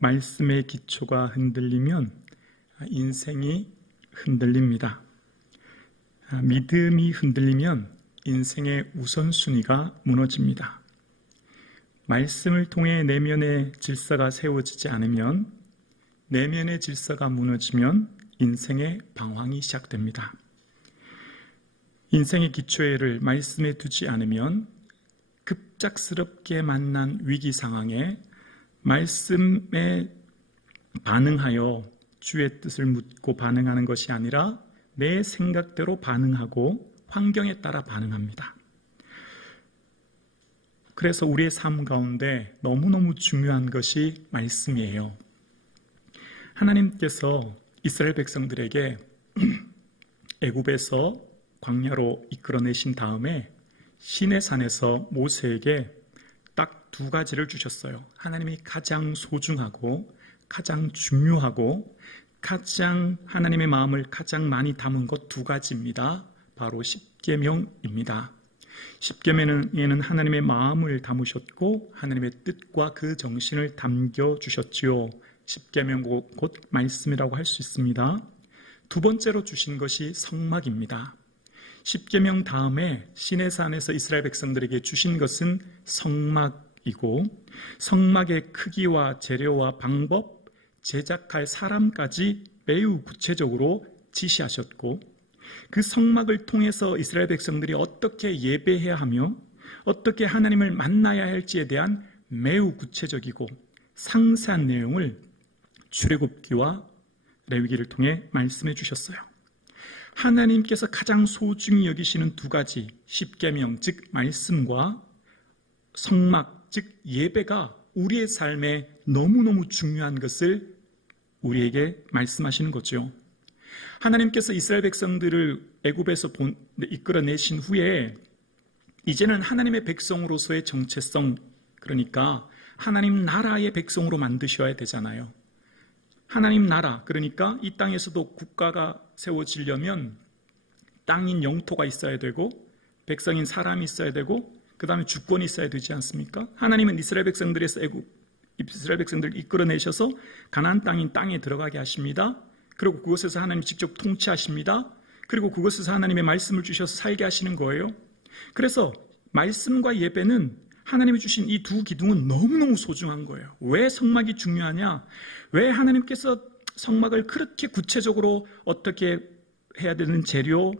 말씀의 기초가 흔들리면 인생이 흔들립니다. 믿음이 흔들리면 인생의 우선순위가 무너집니다. 말씀을 통해 내면의 질서가 세워지지 않으면, 내면의 질서가 무너지면 인생의 방황이 시작됩니다. 인생의 기초를 말씀에 두지 않으면 급작스럽게 만난 위기 상황에 말씀에 반응하여 주의 뜻을 묻고 반응하는 것이 아니라 내 생각대로 반응하고 환경에 따라 반응합니다. 그래서 우리의 삶 가운데 너무너무 중요한 것이 말씀이에요. 하나님께서 이스라엘 백성들에게 애굽에서 광야로 이끌어내신 다음에 시내산에서 모세에게 딱 두 가지를 주셨어요. 하나님이 가장 소중하고 가장 중요하고 가장 하나님의 마음을 가장 많이 담은 것 두 가지입니다. 바로 십계명입니다. 십계명에는 하나님의 마음을 담으셨고 하나님의 뜻과 그 정신을 담겨주셨지요. 십계명 곧 말씀이라고 할 수 있습니다. 두 번째로 주신 것이 성막입니다. 십계명 다음에 시내산에서 이스라엘 백성들에게 주신 것은 성막이고, 성막의 크기와 재료와 방법, 제작할 사람까지 매우 구체적으로 지시하셨고, 그 성막을 통해서 이스라엘 백성들이 어떻게 예배해야 하며 어떻게 하나님을 만나야 할지에 대한 매우 구체적이고 상세한 내용을 출애굽기와 레위기를 통해 말씀해 주셨어요. 하나님께서 가장 소중히 여기시는 두 가지, 십계명 즉 말씀과 성막 즉 예배가 우리의 삶에 너무너무 중요한 것을 우리에게 말씀하시는 거죠. 하나님께서 이스라엘 백성들을 애굽에서 이끌어내신 후에 이제는 하나님의 백성으로서의 정체성, 그러니까 하나님 나라의 백성으로 만드셔야 되잖아요. 하나님 나라, 그러니까 이 땅에서도 국가가 세워지려면 땅인 영토가 있어야 되고 백성인 사람이 있어야 되고 그 다음에 주권이 있어야 되지 않습니까? 하나님은 이스라엘 백성들에서 이스라엘 백성들을 이끌어내셔서 가나안 땅인 땅에 들어가게 하십니다. 그리고 그곳에서 하나님 직접 통치하십니다. 그리고 그곳에서 하나님의 말씀을 주셔서 살게 하시는 거예요. 그래서 말씀과 예배는 하나님이 주신 이 두 기둥은 너무너무 소중한 거예요. 왜 성막이 중요하냐? 왜 하나님께서 성막을 그렇게 구체적으로 어떻게 해야 되는 재료,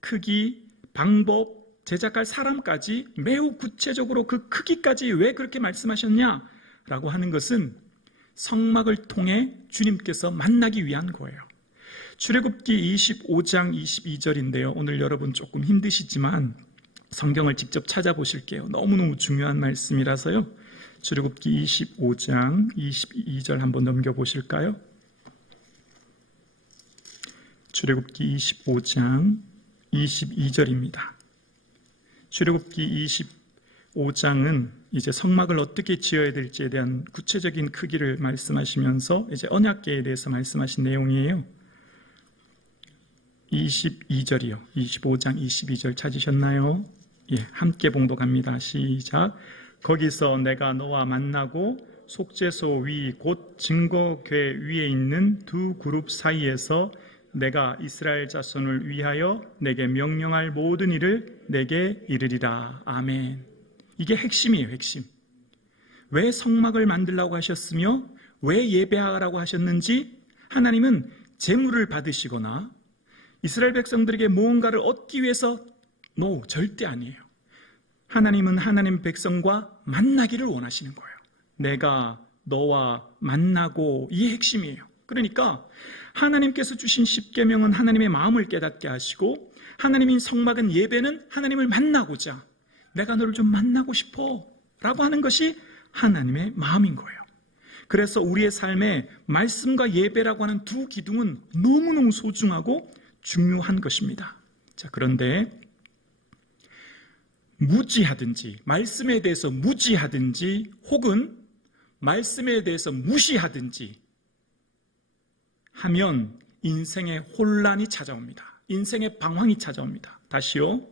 크기, 방법, 제작할 사람까지 매우 구체적으로 그 크기까지 왜 그렇게 말씀하셨냐라고 하는 것은 성막을 통해 주님께서 만나기 위한 거예요. 출애굽기 25장 22절인데요. 오늘 여러분 조금 힘드시지만 성경을 직접 찾아보실게요. 너무너무 중요한 말씀이라서요. 출애굽기 25장 22절 한번 넘겨보실까요? 출애굽기 25장 22절입니다. 출애굽기 25장은 이제 성막을 어떻게 지어야 될지에 대한 구체적인 크기를 말씀하시면서 이제 언약궤에 대해서 말씀하신 내용이에요. 22절이요. 25장 22절 찾으셨나요? 예, 함께 봉독합니다. 시작. 거기서 내가 너와 만나고 속죄소 위 곧 증거궤 위에 있는 두 그룹 사이에서 내가 이스라엘 자손을 위하여 내게 명령할 모든 일을 내게 이르리라. 아멘. 이게 핵심이에요, 핵심. 왜 성막을 만들라고 하셨으며 왜 예배하라고 하셨는지 하나님은 제물을 받으시거나 이스라엘 백성들에게 무언가를 얻기 위해서 절대 아니에요. 하나님은 하나님 백성과 만나기를 원하시는 거예요. 내가 너와 만나고, 이게 핵심이에요. 그러니까 하나님께서 주신 십계명은 하나님의 마음을 깨닫게 하시고 하나님인 성막은 예배는 하나님을 만나고자, 내가 너를 좀 만나고 싶어 라고 하는 것이 하나님의 마음인 거예요. 그래서 우리의 삶에 말씀과 예배라고 하는 두 기둥은 너무너무 소중하고 중요한 것입니다. 자, 그런데 무지하든지 말씀에 대해서 무지하든지 혹은 말씀에 대해서 무시하든지 하면 인생의 혼란이 찾아옵니다. 인생의 방황이 찾아옵니다. 다시요.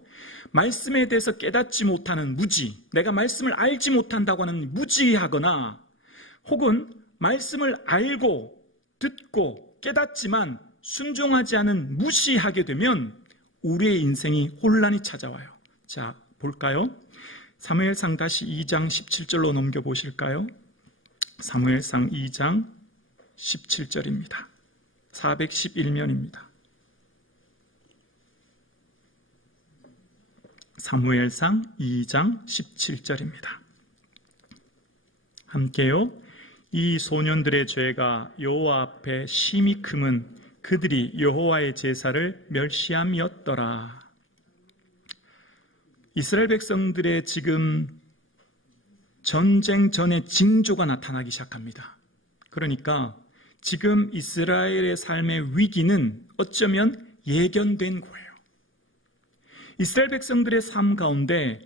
말씀에 대해서 깨닫지 못하는 무지, 내가 말씀을 알지 못한다고 하는 무지하거나 혹은 말씀을 알고 듣고 깨닫지만 순종하지 않은 무시하게 되면 우리의 인생이 혼란이 찾아와요. 자, 볼까요? 사무엘상 다시 2장 17절로 넘겨보실까요? 사무엘상 2장 17절입니다. 411면입니다. 사무엘상 2장 17절입니다. 함께요. 이 소년들의 죄가 여호와 앞에 심히 크면 그들이 여호와의 제사를 멸시함이었더라. 이스라엘 백성들의 지금 전쟁 전에 징조가 나타나기 시작합니다. 그러니까 지금 이스라엘의 삶의 위기는 어쩌면 예견된 거예요. 이스라엘 백성들의 삶 가운데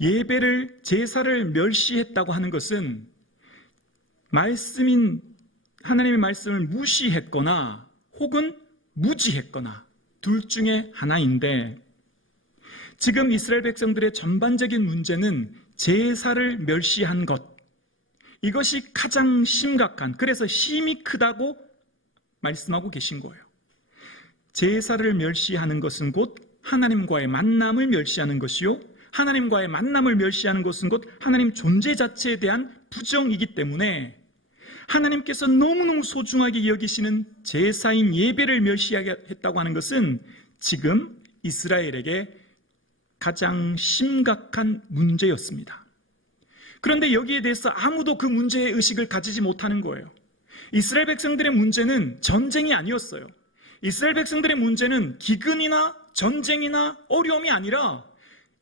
예배를, 제사를 멸시했다고 하는 것은 하나님의 말씀을 무시했거나 혹은 무지했거나 둘 중에 하나인데, 지금 이스라엘 백성들의 전반적인 문제는 제사를 멸시한 것, 이것이 가장 심각한, 그래서 힘이 크다고 말씀하고 계신 거예요. 제사를 멸시하는 것은 곧 하나님과의 만남을 멸시하는 것이요, 하나님과의 만남을 멸시하는 것은 곧 하나님 존재 자체에 대한 부정이기 때문에 하나님께서 너무너무 소중하게 여기시는 제사인 예배를 멸시했다고 하는 것은 지금 이스라엘에게 가장 심각한 문제였습니다. 그런데 여기에 대해서 아무도 그 문제의 의식을 가지지 못하는 거예요. 이스라엘 백성들의 문제는 전쟁이 아니었어요. 이스라엘 백성들의 문제는 기근이나 전쟁이나 어려움이 아니라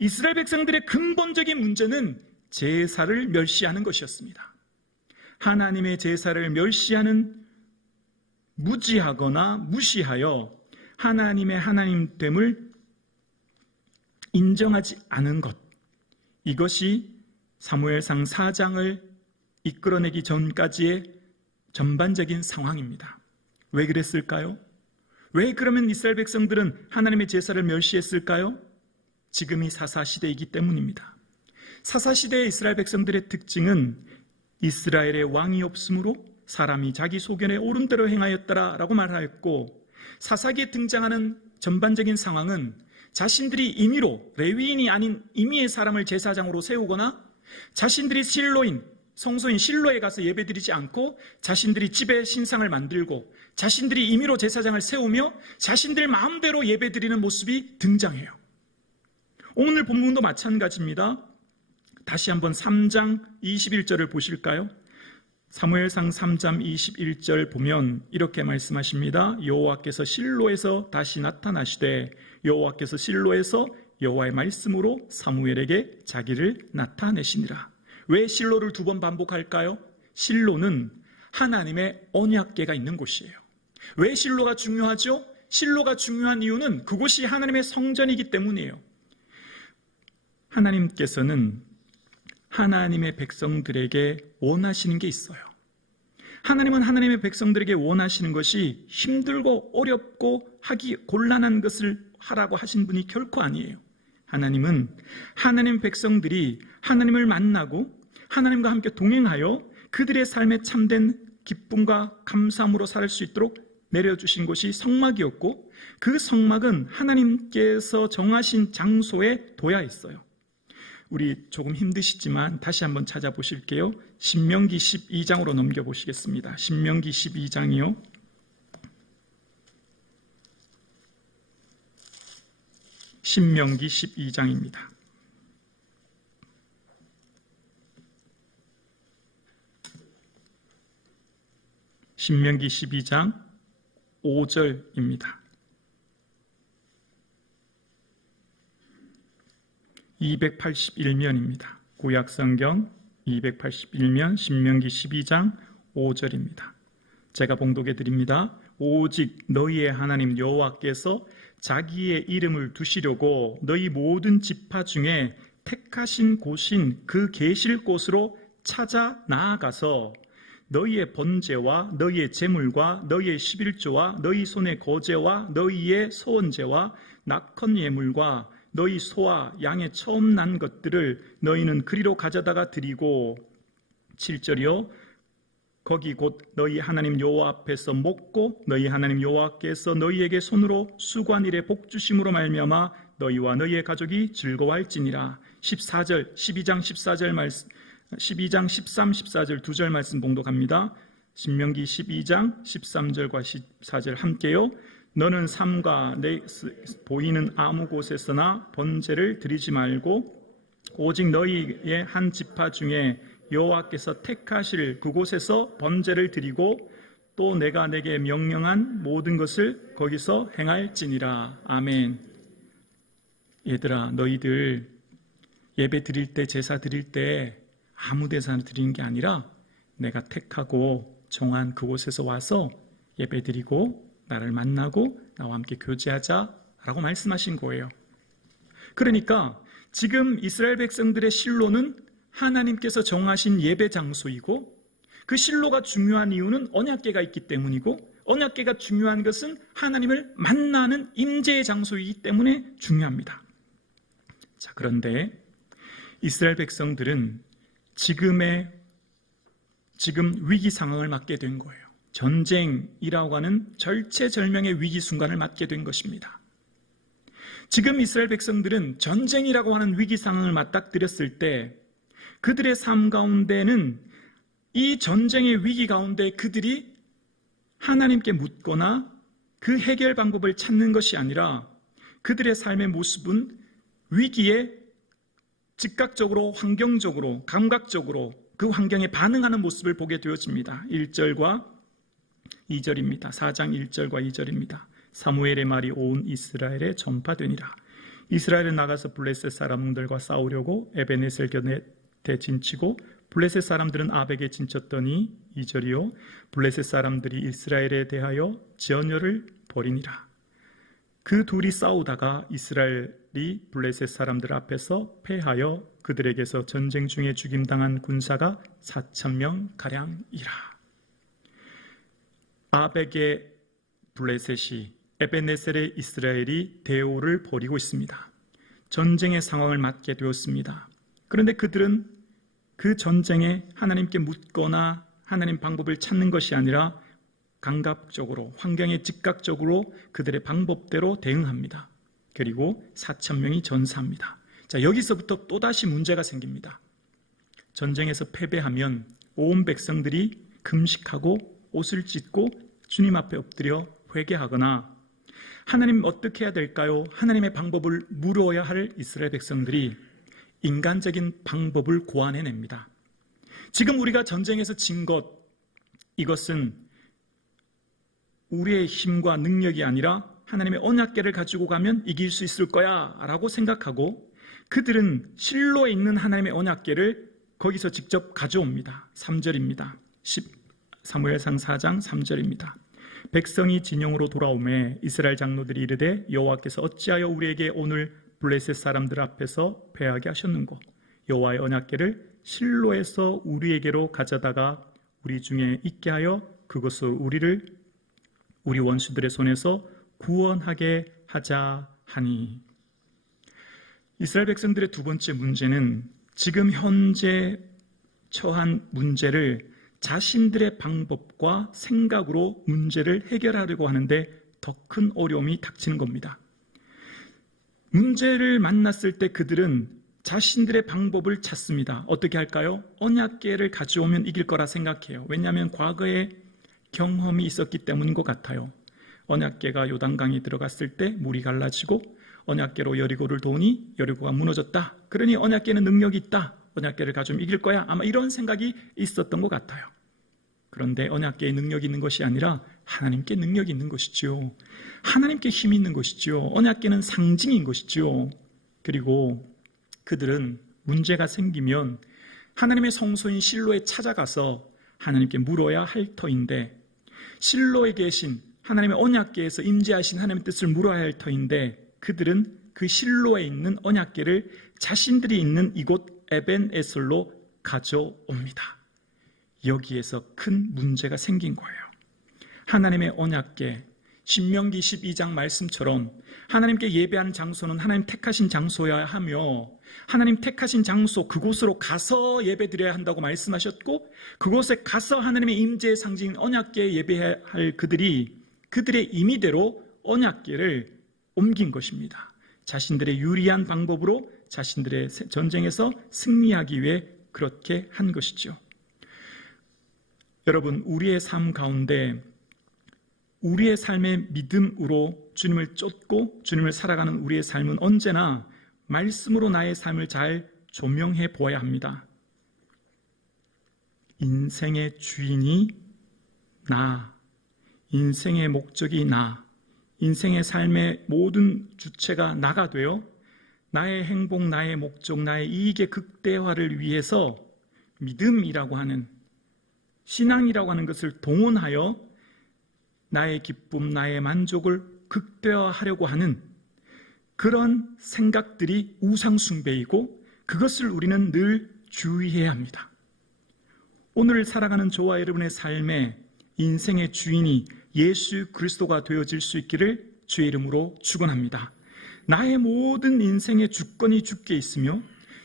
이스라엘 백성들의 근본적인 문제는 제사를 멸시하는 것이었습니다. 하나님의 제사를 멸시하는, 무지하거나 무시하여 하나님의 하나님됨을 인정하지 않은 것, 이것이 사무엘상 4장을 이끌어내기 전까지의 전반적인 상황입니다. 왜 그랬을까요? 왜 그러면 이스라엘 백성들은 하나님의 제사를 멸시했을까요? 지금이 사사시대이기 때문입니다. 사사시대의 이스라엘 백성들의 특징은 이스라엘의 왕이 없으므로 사람이 자기 소견에 옳은 대로 행하였더라라고 말하였고, 사사기에 등장하는 전반적인 상황은 자신들이 임의로, 레위인이 아닌 임의의 사람을 제사장으로 세우거나 자신들이 실로인, 성소인 실로에 가서 예배드리지 않고 자신들이 집에 신상을 만들고 자신들이 임의로 제사장을 세우며 자신들 마음대로 예배드리는 모습이 등장해요. 오늘 본문도 마찬가지입니다. 다시 한번 3장 21절을 보실까요? 사무엘상 3장 21절 보면 이렇게 말씀하십니다. 여호와께서 실로에서 다시 나타나시되 여호와께서 실로에서 여호와의 말씀으로 사무엘에게 자기를 나타내시니라. 왜 실로를 두 번 반복할까요? 실로는 하나님의 언약궤가 있는 곳이에요. 왜 실로가 중요하죠? 실로가 중요한 이유는 그곳이 하나님의 성전이기 때문이에요. 하나님께서는 하나님의 백성들에게 원하시는 게 있어요. 하나님은 하나님의 백성들에게 원하시는 것이 힘들고 어렵고 하기 곤란한 것을 하라고 하신 분이 결코 아니에요. 하나님은 하나님 백성들이 하나님을 만나고 하나님과 함께 동행하여 그들의 삶에 참된 기쁨과 감사함으로 살 수 있도록 내려주신 것이 성막이었고, 그 성막은 하나님께서 정하신 장소에 둬야 했어요. 우리 조금 힘드시지만 다시 한번 찾아보실게요. 신명기 12장으로 넘겨보시겠습니다. 신명기 12장이요. 신명기 12장입니다. 신명기 12장 5절입니다. 281면입니다. 구약성경 281면 신명기 12장 5절입니다. 제가 봉독해 드립니다. 오직 너희의 하나님 여호와께서 자기의 이름을 두시려고 너희 모든 지파 중에 택하신 곳인 그 계실 곳으로 찾아 나아가서 너희의 번제와 너희의 제물과 너희의 11조와 너희 손의 거제와 너희의 소원제와 낙헌 예물과 너희 소와 양의 처음 난 것들을 너희는 그리로 가져다가 드리고, 7절이요, 거기 곧 너희 하나님 여호와 앞에서 먹고 너희 하나님 여호와께서 너희에게 손으로 수고한 일에 복 주심으로 말미암아 너희와 너희의 가족이 즐거워할지니라. 14절, 12장 14절 말씀, 12장 13, 14절 두 절 말씀 봉독합니다. 신명기 12장 13절과 14절 함께요. 너는 삼가 내 보이는 아무 곳에서나 번제를 드리지 말고 오직 너희의 한 지파 중에 여호와께서 택하실 그곳에서 번제를 드리고 또 내가 내게 명령한 모든 것을 거기서 행할지니라. 아멘. 얘들아, 너희들 예배 드릴 때, 제사 드릴 때 아무 데서나 드리는 게 아니라 내가 택하고 정한 그곳에서 와서 예배 드리고 나를 만나고 나와 함께 교제하자라고 말씀하신 거예요. 그러니까 지금 이스라엘 백성들의 실로는 하나님께서 정하신 예배 장소이고, 그 실로가 중요한 이유는 언약궤가 있기 때문이고, 언약궤가 중요한 것은 하나님을 만나는 임재의 장소이기 때문에 중요합니다. 자, 그런데 이스라엘 백성들은 지금 위기 상황을 맞게 된 거예요. 전쟁이라고 하는 절체절명의 위기 순간을 맞게 된 것입니다. 지금 이스라엘 백성들은 전쟁이라고 하는 위기 상황을 맞닥뜨렸을 때 그들의 삶 가운데는 이 전쟁의 위기 가운데 그들이 하나님께 묻거나 그 해결 방법을 찾는 것이 아니라 그들의 삶의 모습은 위기에 즉각적으로, 환경적으로, 감각적으로 그 환경에 반응하는 모습을 보게 되어집니다. 1절과 2절입니다. 4장 1절과 2절입니다. 사무엘의 말이 온 이스라엘에 전파되니라. 이스라엘은 나가서 블레셋 사람들과 싸우려고 에베네셀 곁에 진치고 블레셋 사람들은 아벡에 진쳤더니 2절이요. 블레셋 사람들이 이스라엘에 대하여 전열을 벌이니라. 그 둘이 싸우다가 이스라엘이 블레셋 사람들 앞에서 패하여 그들에게서 전쟁 중에 죽임당한 군사가 4,000명가량이라. 아벡의 블레셋이, 에베네셀의 이스라엘이 대오를 벌이고 있습니다. 전쟁의 상황을 맞게 되었습니다. 그런데 그들은 그 전쟁에 하나님께 묻거나 하나님 방법을 찾는 것이 아니라 감각적으로, 환경에 즉각적으로 그들의 방법대로 대응합니다. 그리고 4,000명이 전사합니다. 자, 여기서부터 또다시 문제가 생깁니다. 전쟁에서 패배하면 온 백성들이 금식하고 옷을 찢고 주님 앞에 엎드려 회개하거나, 하나님 어떻게 해야 될까요? 하나님의 방법을 물어야 할 이스라엘 백성들이 인간적인 방법을 고안해냅니다. 지금 우리가 전쟁에서 진 것, 이것은 우리의 힘과 능력이 아니라 하나님의 언약궤를 가지고 가면 이길 수 있을 거야 라고 생각하고, 그들은 실로에 있는 하나님의 언약궤를 거기서 직접 가져옵니다. 3절입니다. 사무엘상 4장 3절입니다. 백성이 진영으로 돌아오매 이스라엘 장로들이 이르되 여호와께서 어찌하여 우리에게 오늘 블레셋 사람들 앞에서 패하게 하셨는고, 여호와의 언약궤를 실로에서 우리에게로 가져다가 우리 중에 있게 하여 그것을 우리 원수들의 손에서 구원하게 하자 하니. 이스라엘 백성들의 두 번째 문제는 지금 현재 처한 문제를 자신들의 방법과 생각으로 문제를 해결하려고 하는데 더 큰 어려움이 닥치는 겁니다. 문제를 만났을 때 그들은 자신들의 방법을 찾습니다. 어떻게 할까요? 언약궤를 가져오면 이길 거라 생각해요. 왜냐하면 과거에 경험이 있었기 때문인 것 같아요. 언약궤가 요단강에 들어갔을 때 물이 갈라지고 언약궤로 여리고를 도우니 여리고가 무너졌다. 그러니 언약궤는 능력이 있다. 언약궤를 가져오면 이길 거야. 아마 이런 생각이 있었던 것 같아요. 그런데 언약궤에 능력이 있는 것이 아니라 하나님께 능력이 있는 것이죠. 하나님께 힘이 있는 것이죠. 언약궤는 상징인 것이죠. 그리고 그들은 문제가 생기면 하나님의 성소인 실로에 찾아가서 하나님께 물어야 할 터인데, 실로에 계신 하나님의 언약궤에서 임재하신 하나님의 뜻을 물어야 할 터인데, 그들은 그 실로에 있는 언약궤를 자신들이 있는 이곳 에벤에셀로 가져옵니다. 여기에서 큰 문제가 생긴 거예요. 하나님의 언약궤, 신명기 12장 말씀처럼 하나님께 예배하는 장소는 하나님 택하신 장소여야 하며, 하나님 택하신 장소 그곳으로 가서 예배드려야 한다고 말씀하셨고, 그곳에 가서 하나님의 임재의 상징인 언약궤에 예배해야 할 그들의 임의대로 언약궤를 옮긴 것입니다. 자신들의 유리한 방법으로 자신들의 전쟁에서 승리하기 위해 그렇게 한 것이죠. 여러분, 우리의 삶 가운데 우리의 삶의 믿음으로 주님을 쫓고 주님을 살아가는 우리의 삶은 언제나 말씀으로 나의 삶을 잘 조명해 보아야 합니다. 인생의 주인이 나, 인생의 목적이 나, 인생의 삶의 모든 주체가 나가 되어 나의 행복, 나의 목적, 나의 이익의 극대화를 위해서 믿음이라고 하는, 신앙이라고 하는 것을 동원하여 나의 기쁨, 나의 만족을 극대화하려고 하는 그런 생각들이 우상숭배이고, 그것을 우리는 늘 주의해야 합니다. 오늘 살아가는 저와 여러분의 삶에 인생의 주인이 예수 그리스도가 되어질 수 있기를 주의 이름으로 축원합니다. 나의 모든 인생의 주권이 주께 있으며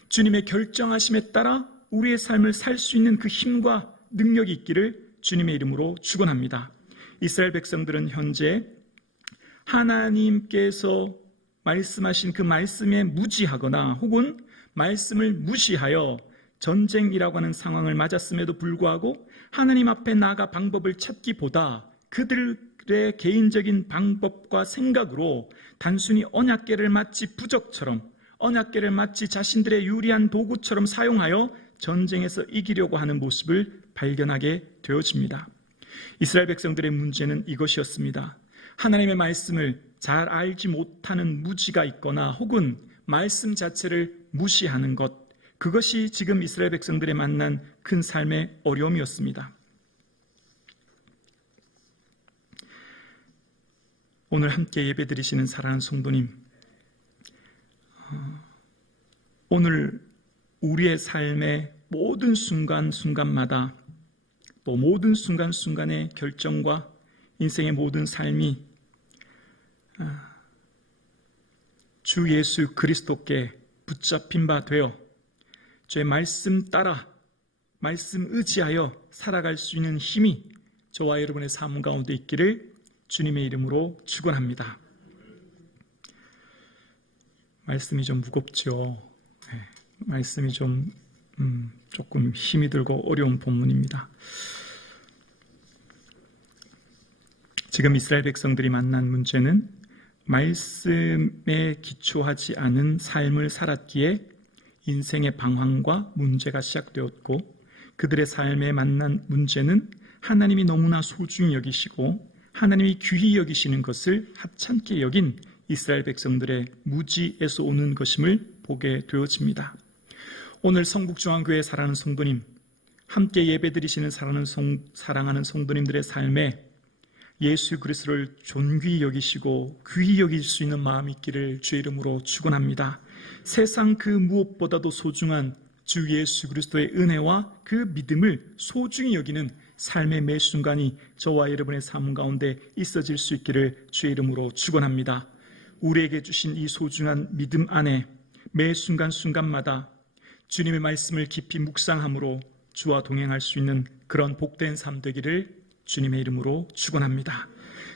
주님의 결정하심에 따라 우리의 삶을 살 수 있는 그 힘과 능력이 있기를 주님의 이름으로 축원합니다. 이스라엘 백성들은 현재 하나님께서 말씀하신 그 말씀에 무지하거나 혹은 말씀을 무시하여 전쟁이라고 하는 상황을 맞았음에도 불구하고 하나님 앞에 나아가 방법을 찾기보다 그들의 개인적인 방법과 생각으로 단순히 언약궤를 마치 부적처럼, 언약궤를 마치 자신들의 유리한 도구처럼 사용하여 전쟁에서 이기려고 하는 모습을 발견하게 되어집니다. 이스라엘 백성들의 문제는 이것이었습니다. 하나님의 말씀을 잘 알지 못하는 무지가 있거나 혹은 말씀 자체를 무시하는 것, 그것이 지금 이스라엘 백성들의 만난 큰 삶의 어려움이었습니다. 오늘 함께 예배드리시는 사랑하는 성도님, 오늘 우리의 삶의 모든 순간순간마다 또 모든 순간순간의 결정과 인생의 모든 삶이 주 예수 그리스도께 붙잡힌 바 되어 주의 말씀 따라 말씀 의지하여 살아갈 수 있는 힘이 저와 여러분의 삶 가운데 있기를 주님의 이름으로 축원합니다. 말씀이 좀 무겁죠. 말씀이 조금 힘이 들고 어려운 본문입니다. 지금 이스라엘 백성들이 만난 문제는 말씀에 기초하지 않은 삶을 살았기에 인생의 방황과 문제가 시작되었고, 그들의 삶에 만난 문제는 하나님이 너무나 소중히 여기시고 하나님이 귀히 여기시는 것을 하찮게 여긴 이스라엘 백성들의 무지에서 오는 것임을 보게 되어집니다. 오늘 성북중앙교회 사랑하는 성도님, 함께 예배드리시는 사랑하는 성도님들의 삶에 예수 그리스도를 존귀히 여기시고 귀히 여길 수 있는 마음이 있기를 주의 이름으로 축원합니다. 세상 그 무엇보다도 소중한 주 예수 그리스도의 은혜와 그 믿음을 소중히 여기는 삶의 매 순간이 저와 여러분의 삶 가운데 있어질 수 있기를 주의 이름으로 축원합니다. 우리에게 주신 이 소중한 믿음 안에 매 순간순간마다 주님의 말씀을 깊이 묵상함으로 주와 동행할 수 있는 그런 복된 삶 되기를 주님의 이름으로 축원합니다.